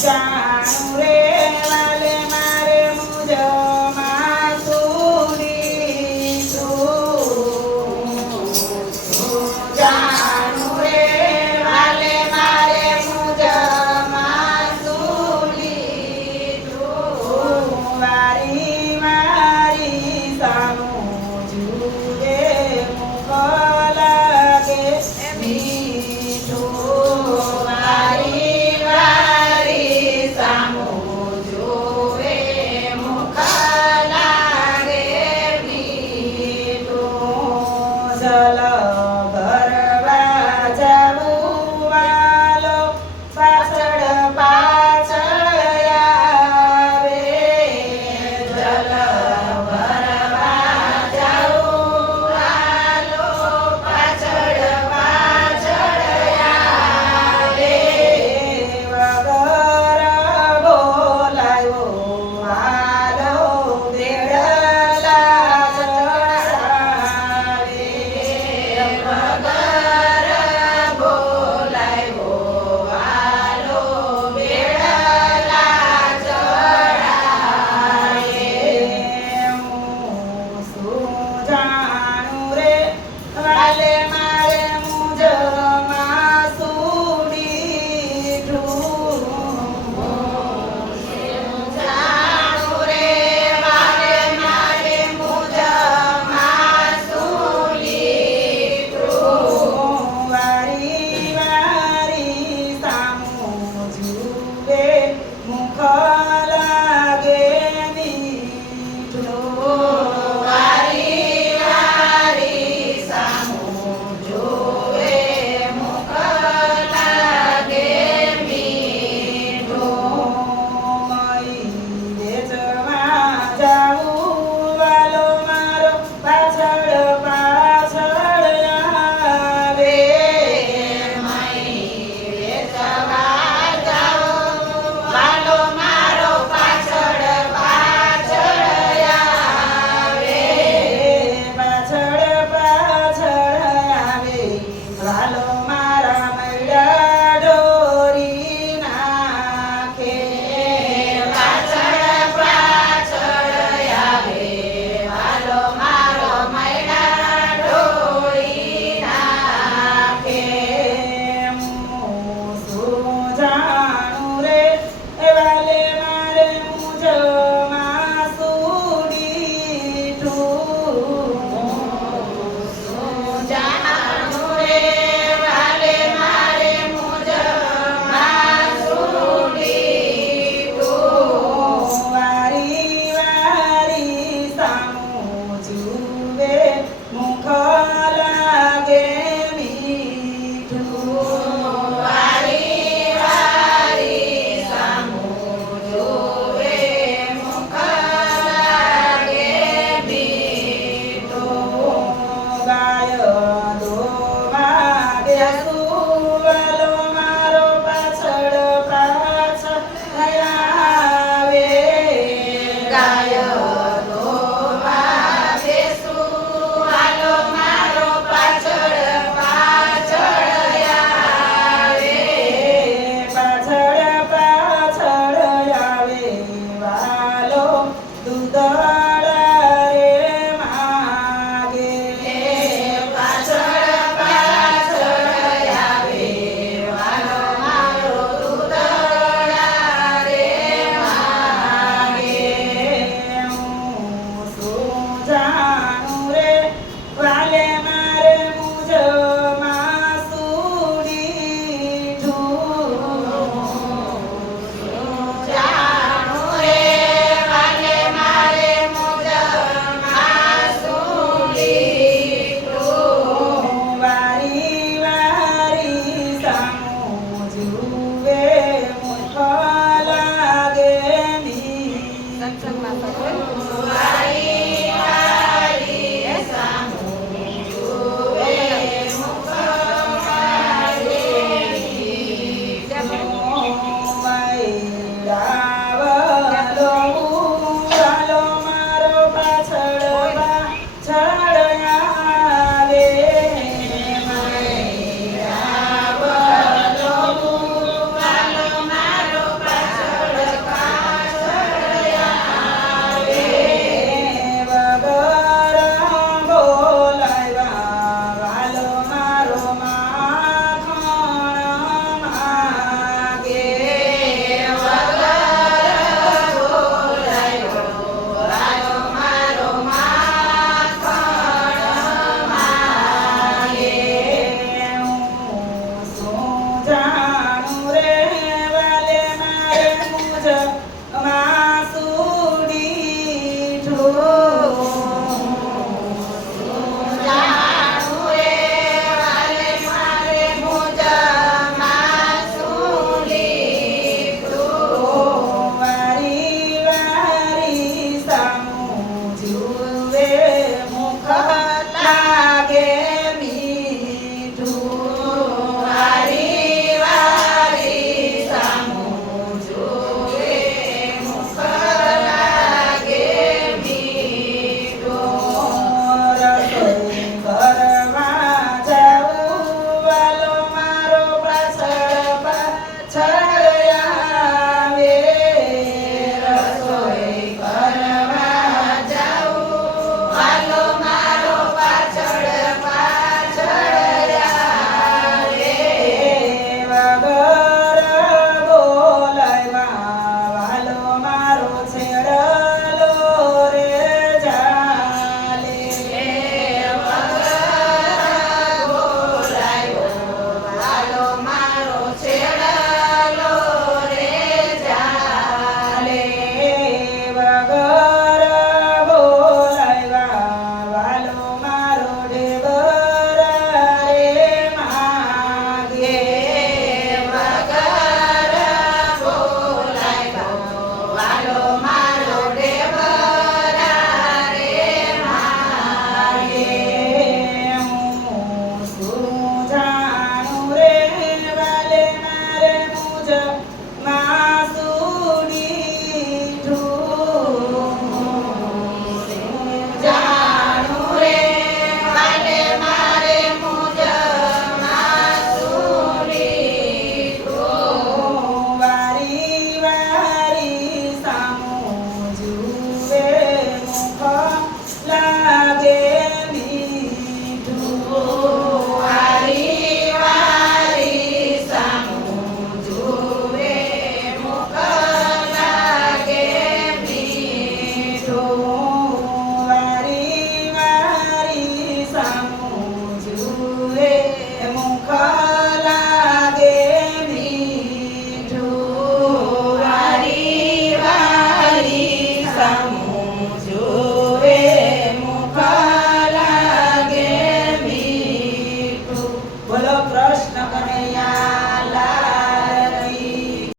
tchau.